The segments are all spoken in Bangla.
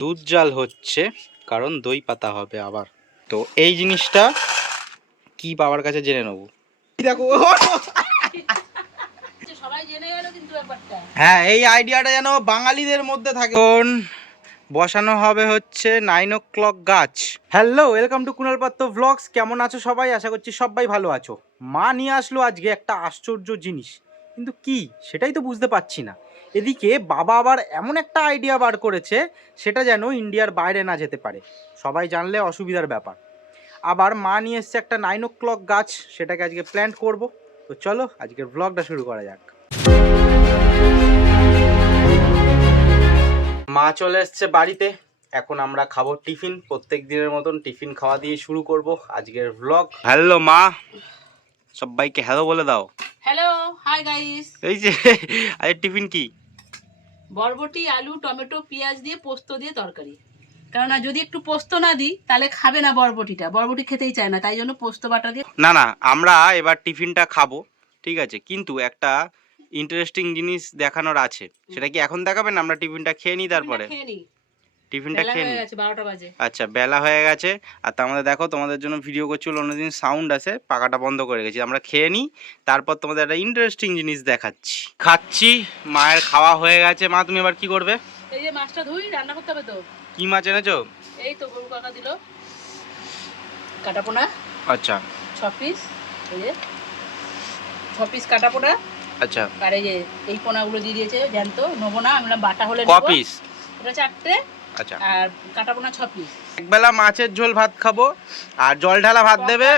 দুধ জাল হচ্ছে কারণ দই পাতা হবে আবার। তো এই জিনিসটা কি বাবার কাছে জেনে নেবো। দেখো সবাই জেনে গেল কিন্তু ব্যাপারটা। হ্যাঁ, এই আইডিয়াটা যেন বাঙালিদের মধ্যে থাকে। বসানো হবে হচ্ছে 9 o'clock গাছ। হ্যালো, ওয়েলকাম টু কুনাল পাত্র ভ্লগস। কেমন আছো সবাই? আশা করছি সবাই ভালো আছো। মা নিয়ে আসলো আজকে একটা আশ্চর্য জিনিস, কিন্তু কি সেটাই তো বুঝতে পারছি না। এদিকে বাবা আবার এমন একটা আইডিয়া বার করেছে সেটা যেন ইন্ডিয়ার বাইরে না যেতে পারে, সবাই জানলে অসুবিধার ব্যাপার। আবার মা নিয়ে এসছে একটা 9 o'clock গাছ, সেটাকে আজকে প্ল্যান্ট করব। তো চলো আজকের ভ্লগটা শুরু করা যাক। মা চলে এসছে বাড়িতে, এখন আমরা খাবো টিফিন। প্রত্যেক দিনের মতন টিফিন খাওয়া দিয়ে শুরু করব আজকের ভ্লগ। হ্যালো মা, সবাইকে হ্যালো বলে দাও। Hello, hi guys. এই যে আজকে টিফিন কি? বরবটি, আলু, টমেটো, পেঁয়াজ দিয়ে পোস্ত দিয়ে তরকারি। কারণ যদি একটু পোস্ত না দিই তাহলে খাবে না বরবটিটা, বরবটি খেতেই চায় না, তাই জন্য পোস্ত বাটা দিয়ে। না না, আমরা এবার টিফিনটা খাবো, ঠিক আছে, কিন্তু একটা ইন্টারেস্টিং জিনিস দেখানোর আছে। সেটা কি এখন দেখাবেন? আমরা টিফিনটা খেয়ে নিই, তারপরে টিফিনটা খেয়ে নিই। 12টা বাজে। আচ্ছা, বেলা হয়ে গেছে। আর তার মধ্যে দেখো, তোমাদের জন্য ভিডিও করছিল, অন্যদিন সাউন্ড আছে, পাখাটা বন্ধ করে গেছি। আমরা খেয়ে নিই, তারপর তোমাদের একটা ইন্টারেস্টিং জিনিস দেখাচ্ছি। খাচ্ছি, মায়ের খাওয়া হয়ে গেছে। মা, তুমি এবার কি করবে? এই যে মাছটা ধুই, রান্না করতে হবে তো। কি মাছ এনেছো? এই তো গরু কাকা দিল কাটাপোনা। আচ্ছা 6 পিস। এই যে 6 পিস কাটাপোনা। আচ্ছা, আর এই যে এই পোনাগুলো দিয়ে দিয়েছে, জ্যান্ত নেবো না, আমরা বাটা হলে ক নেবো। পিস? এটা 4টে। আচ্ছা, আর কাটাপোনা 6 পিস। একবেলা মাছের ঝোল ভাত খাবো, আর জল ঢালা ভাত দেবে।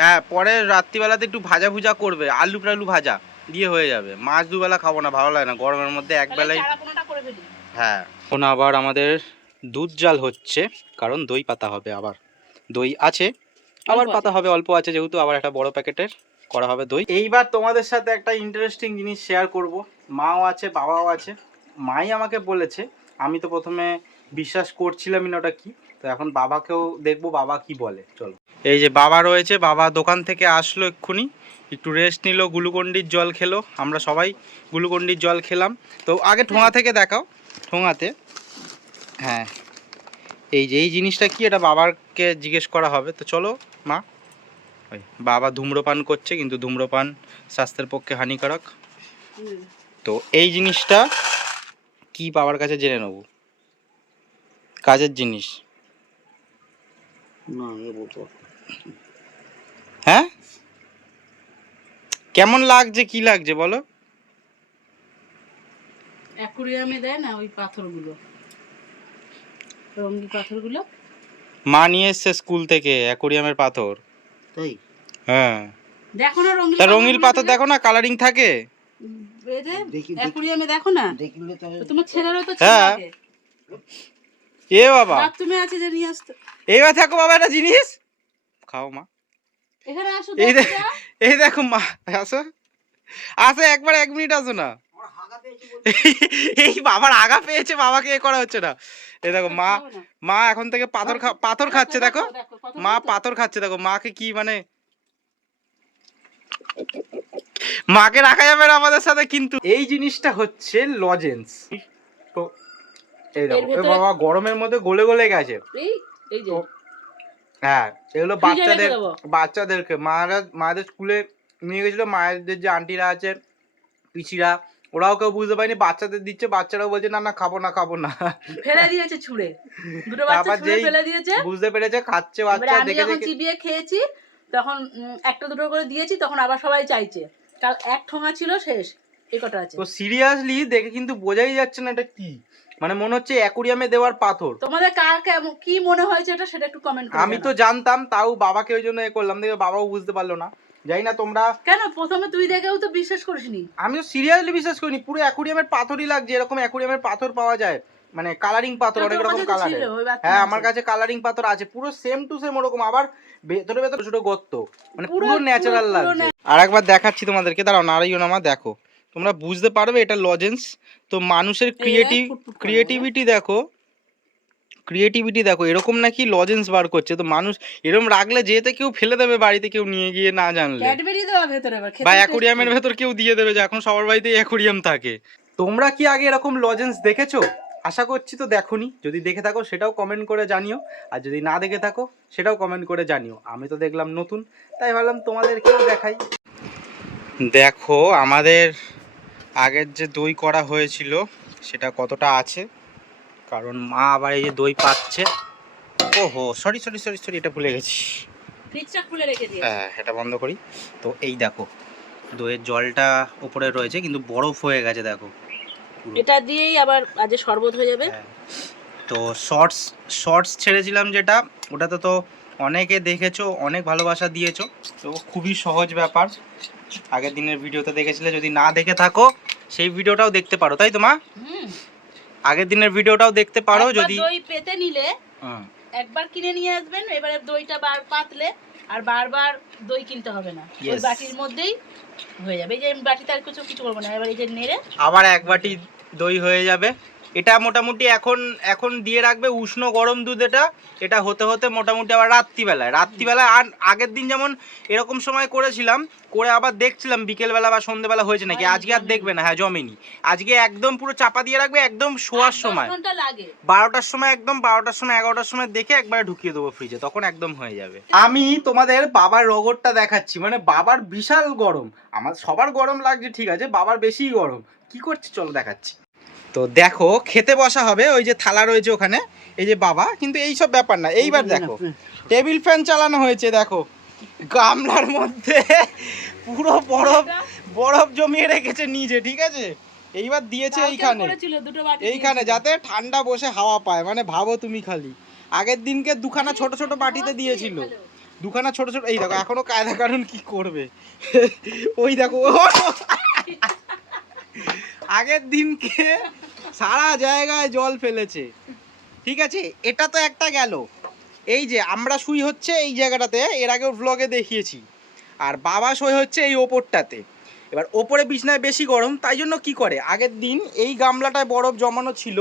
হ্যাঁ, পরে রাত্রিবেলাতে একটু ভাজা ভুজা করবে, আলু টালু ভাজা দিয়ে হয়ে যাবে। মাছ দুবেলা খাবো না, ভালো লাগে না গরমের মধ্যে একবেলাই। হ্যাঁ, এখন আবার আমাদের দুধ জাল হচ্ছে কারণ দই পাতা হবে আবার। দই আছে, আবার পাতা হবে অল্প আছে, যেহেতু আবার একটা বড় প্যাকেটের করা হবে দই। এইবার তোমাদের সাথে একটা ইন্টারেস্টিং জিনিস শেয়ার করব। মাও আছে, বাবাও আছে। মাই আমাকে বলেছে, আমি তো প্রথমে বিশ্বাস করছিলামই না ওটা কি। তো এখন বাবাকেও দেখবো বাবা কি বলে। চলো, এই যে বাবা রয়েছে, বাবা দোকান থেকে আসলো এক্ষুনি, একটু রেস্ট নিল, গ্লুকন্ডির জল খেলো। আমরা সবাই গ্লুকন্ডির জল খেলাম। তো আগে ঠোঙা থেকে দেখাও, ঠোঙাতে। হ্যাঁ, এই যে এই জিনিসটা কি, এটা বাবাকে জিজ্ঞেস করা হবে। তো চলো মা। ওই বাবা ধূম্রপান করছে, কিন্তু ধূম্রপান স্বাস্থ্যের পক্ষে হানিকারক। তো এই জিনিসটা কি বাবার কাছে জেনে নেব। কাজের জিনিস না, হ্যাঁ, কেমন লাগছে, কি লাগছে বলো? অ্যাকুরিয়ামে দেয় না ওই পাথরগুলো, রঙিন পাথরগুলো। মা নিয়ে এসছে স্কুল থেকে অ্যাকোরিয়ামের পাথর। তাই? হ্যাঁ, দেখো না রঙিন তা রঙিন পাথর দেখো না, কালারিং থাকে। অ্যাকুরিয়ামে দেখো না, তোমার ছেলেরও তো হ্যাঁ। ছিল। এ বাবা, তুমি আছে যে নিয়ে আসতে। এইবার থাকো বাবা, একটা জিনিস খাও মা। এখানে আসো, এই দেখো মা, আসো আসো একবার, 1 মিনিট আসো না। এই বাবার আগা পেয়েছে, বাবাকে এ করা হচ্ছে না। এই দেখো মা, মা এখন থেকে পাথর খাচ্ছে। দেখো মা পাথর খাচ্ছে, দেখো মাকে কি মানে, মাকে রাখা যাবে না আমাদের সাথে। কিন্তু এই জিনিসটা হচ্ছে লজেন্স। তো এই দেখো, এ বাবা গরমের মধ্যে গলে গলে গেছে। হ্যাঁ, এগুলো বাচ্চাদেরকে মায়েদের স্কুলে নিয়ে গেছিল, মায়েদের যে আন্টিরা আছে, পিসিরা, ওরাও কেউ বুঝতে পারেনি বাচ্চাদের দিচ্ছে, বাচ্চারাও বলছে না না খাবো না, খাবো না, ফেলে দিয়েছে ছুঁড়ে। দুটো বাচ্চা ছুঁড়ে ফেলে দিয়েছে, বুঝতে পেরেছে খাচ্ছে বাচ্চা দেখে দেখে। চিবিয়ে খেয়েছি, তখন একটা দুটো করে দিয়েছি, তখন আবার সবাই চাইছে। কাল এক ঠোঙা ছিল, শেষ এই কটা আছে। তো সিরিয়াসলি দেখে কিন্তু বোঝাই যাচ্ছে না এটা কি, মানে মনে হচ্ছে অ্যাকুরিয়ামে দেওয়ার পাথর। তোমাদের কার কি মনে হয়েছে এটা, সেটা একটু কমেন্ট করো। আমি তো জানতাম, তাও বাবাকে ওই জন্য এ করলাম, দেখে বাবাও বুঝতে পারলো না। জানি না তোমরা কেন প্রথমে তুই দেখেও তো বিশ্বাস করিসনি। আমিও সিরিয়াসলি বিশ্বাস করিনি, পুরো অ্যাকুরিয়ামের পাথরই লাগছে। এরকম অ্যাকুরিয়ামের পাথর পাওয়া যায়, মানে কালারিং পাথর, অনেক রকম কালারের। হ্যাঁ, আমার কাছে কালারিং পাথর আছে, পুরো সেম টু সেম ওরকম, আবার ভেতরে ভেতরে ছোট গর্ত, মানে পুরো ন্যাচারাল লাগছে। আর একবার দেখাচ্ছি তোমাদেরকে, দাঁড়াও, নাড়াইও না মা, দেখো তোমরা বুঝতে পারবে এটা লজেন্স। তো মানুষের ক্রিয়েটিভিটি দেখো, এরকম নাকি লজেন্স বার করছে। তো মানুষ এরকম রাখলে যেতে কেউ ফেলে দেবে বাড়িতে, কেউ নিয়ে গিয়ে না জানলে, বা অ্যাকুরিয়ামের ভেতর কেউ দিয়ে দেবে, যে এখন সবার বাড়িতে অ্যাকুরিয়াম থাকে। তোমরা কি আগে এরকম লজেন্স দেখেছো? আশা করছি তো দেখোনি, যদি দেখে থাকো সেটাও কমেন্ট করে জানিও, আর যদি না দেখে থাকো সেটাও কমেন্ট করে জানিও। আমি তো দেখলাম নতুন, তাই ভাবলাম তোমাদেরকেও দেখাই। দেখো আমাদের আগের যে দই করা হয়েছিল সেটা কতটা আছে, কারণ মা আবার এই যে দই পাচ্ছে। ওহো সরি সরি সরি সরি, এটা ভুলে গেছি, ফ্রিজটা খুলে রেখে দিও। হ্যাঁ এটা বন্ধ করি। তো এই দেখো দইয়ের জলটা উপরে রয়েছে কিন্তু বরফ হয়ে গেছে দেখো। এটা দিয়েই আবার আজ শরবত হয়ে যাবে। তো শর্টস ছেড়েছিলাম যেটা, ওটাতে তো অনেকে দেখেছো, অনেক ভালোবাসা দিয়েছো। তো খুবই সহজ ব্যাপার, আগের দিনের ভিডিওতে দেখেছিলে, যদি না দেখে থাকো সেই ভিডিওটাও দেখতে পারো, তাই তো মা? আগের দিনের ভিডিওটাও দেখতে পারো। যদি দই পেতে নিলে একবার কিনে নিয়ে আসবেন, এবারে দইটা পাতলে আর বারবার দই কিনতে হবে না, ওই বাটির মধ্যেই হয়ে যাবে। এই যে বাটিতে আর কিছু করবো না, এবার এই যে নেড়ে আবার এক বাটি দই হয়ে যাবে। এটা মোটামুটি এখন দিয়ে রাখবে উষ্ণ গরম দুধ। এটা হতে হতে মোটামুটি আবার রাত্রিবেলায় আর আগের দিন যেমন এরকম সময় করেছিলাম, করে আবার দেখছিলাম বিকেলবেলা বা সন্ধ্যেবেলা হয়েছে নাকি। আজকে আর দেখবে না, হ্যাঁ জমেনি। আজকে একদম পুরো চাপা দিয়ে রাখবে, একদম শোয়ার সময় 12টার সময়, একদম 12টার সময় 11টার সময় দেখে একবারে ঢুকিয়ে দেবো ফ্রিজে, তখন একদম হয়ে যাবে। আমি তোমাদের বাবার রগরটা দেখাচ্ছি, মানে বাবার বিশাল গরম। আমার সবার গরম লাগছে ঠিক আছে, বাবার বেশি গরম। কি করছে চলো দেখাচ্ছি। তো দেখো খেতে বসা হবে, ওই যে থালা রয়েছে ওখানে, এই যে বাবা, কিন্তু এই সব ব্যাপার না। এইবার দেখো টেবিল ফ্যান চালানো হয়েছে, দেখো গামলার মধ্যে পুরো বরফ জমিয়ে রেখেছে নিচে, ঠিক আছে। এইবার দিয়েছে এইখানে যাতে ঠান্ডা বসে হাওয়া পায়, মানে ভাবো তুমি খালি। আগের দিনকে দুখানা ছোট ছোট বাটিতে দিয়েছিল, দুখানা ছোট ছোট। এই দেখো এখনো কায়দা কানুন কি করবে, ওই দেখো আগের দিনকে সারা জায়গায় জল ফেলেছে, ঠিক আছে। এটা তো একটা গেল। এই যে আমরা শুই হচ্ছে এই জায়গাটাতে, এর আগেও ব্লগে দেখিয়েছি, আর বাবা শুই হচ্ছে এই ওপরটাতে। এবার ওপরে বিছনায় বেশি গরম, তাই জন্য কি করে আগের দিন এই গামলাটায় বরফ জমানো ছিল,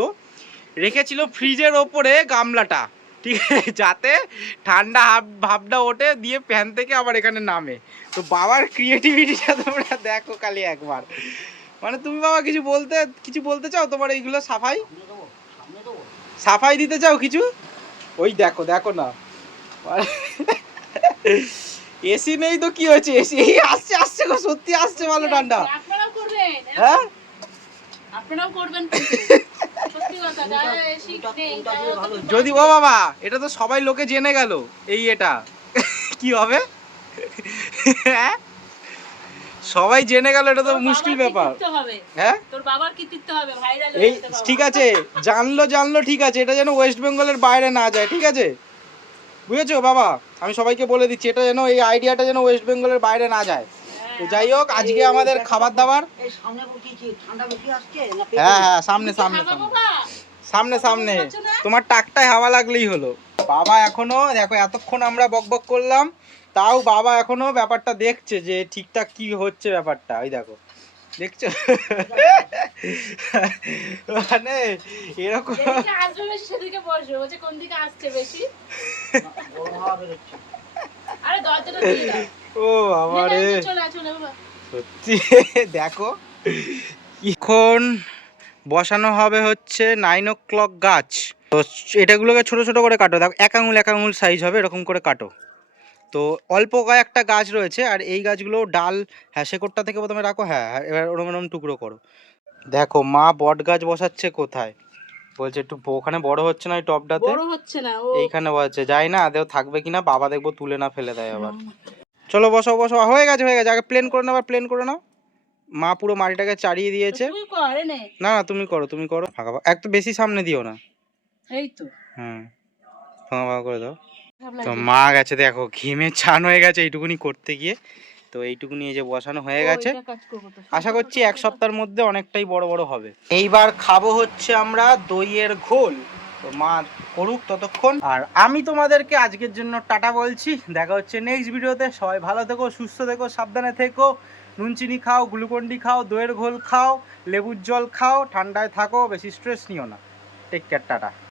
রেখেছিল ফ্রিজের ওপরে গামলাটা, ঠিক আছে, যাতে ঠান্ডা ভাবটা ওঠে, দিয়ে ফ্যান থেকে আবার এখানে নামে। তো বাবার ক্রিয়েটিভিটিটা তোমরা দেখো খালি একবার। মানে তুমি বাবা কিছু বলতে চাও, তোমার এইগুলো সাফাই দিতে চাও কিছু? ওই দেখো না, এসি নেই তো কি হয়েছে, এসি আসছে গো, সত্যি আসছে ভালো ঠান্ডা। হ্যাঁ যদি ও বাবা, এটা তো সবাই লোকে জেনে গেল, এটা কি হবে? হ্যাঁ সবাই জেনে গেল, এটা তো মুশকিল ব্যাপার। হ্যাঁ তোর বাবার কৃতিত্ব হবে, ভাইরাল হয়ে যেতে হবে। ঠিক আছে, জানলো ঠিক আছে, এটা যেন ওয়েস্ট বেঙ্গলের বাইরে না যায়, ঠিক আছে, বুঝেছো বাবা? আমি সবাইকে বলে দিচ্ছি, এটা যেন, এই আইডিয়াটা যেন ওয়েস্ট বেঙ্গলের বাইরে না যায়। তো যাই হোক, আজকে আমাদের খাবার দাবার, হ্যাঁ সামনে তোমার টাকটায় হাওয়া লাগলেই হলো। বাবা এখনো দেখো, এতক্ষণ আমরা বকবক করলাম, তাও বাবা এখনো ব্যাপারটা দেখছে যে ঠিকঠাক কি হচ্ছে ব্যাপারটা। ওই দেখো দেখছো, মানে এরকম ও আমারে সত্যি। দেখো এখন বসানো হবে হচ্ছে 9 o'clock গাছ। তো এটাগুলোকে ছোট ছোট করে কাটো, দেখো এক আঙুল সাইজ হবে, এরকম করে কাটো। তো অল্প কয়েকটা গাছ রয়েছে, আর এই গাছগুলো ডাল, হ্যাঁ শেকড়টা থেকে প্রথমে রাখো, হ্যাঁ এবার ওরম টুকরো করো। দেখো মা বট গাছ বসাচ্ছে কোথায়, বলছে একটু ওখানে বড় হচ্ছে না, এই টবটাতে বড় হচ্ছে না, এইখানে বসাচ্ছে, যাই না আদেও থাকবে কিনা, বাবা দেখবো তুলে না ফেলে দেয় আবার। চলো বসো হয়ে গেছে আগে প্লেন করে নাও। মা পুরো মাটিটাকে চাড়িয়ে দিয়েছে। না তুমি করো ফাঁকা একটু বেশি সামনে দিও না, এই তো ফাঁকা করে দাও। তো মা গেছে দেখো, ঘেমে ছান হয়ে গেছে এইটুকুনি করতে গিয়ে। তো এইটুকুনি এই যে বসানো হয়ে গেছে, আশা করছি এক সপ্তাহের মধ্যে অনেকটাই বড় হবে। এইবার খাবো হচ্ছে আমরা দইয়ের ঘোল। তো মা করুক ততক্ষণ, আর আমি তোমাদেরকে আজকের জন্য টাটা বলছি। দেখা হচ্ছে নেক্সট ভিডিওতে। সবাই ভালো থেকো, সুস্থ থেকো, সাবধানে থেকো। নুন চিনি খাও, গ্লুকন্ডি খাও, দইয়ের ঘোল খাও, লেবুর জল খাও, ঠান্ডায় থাকো, বেশি স্ট্রেস নিও না। Take care, tata.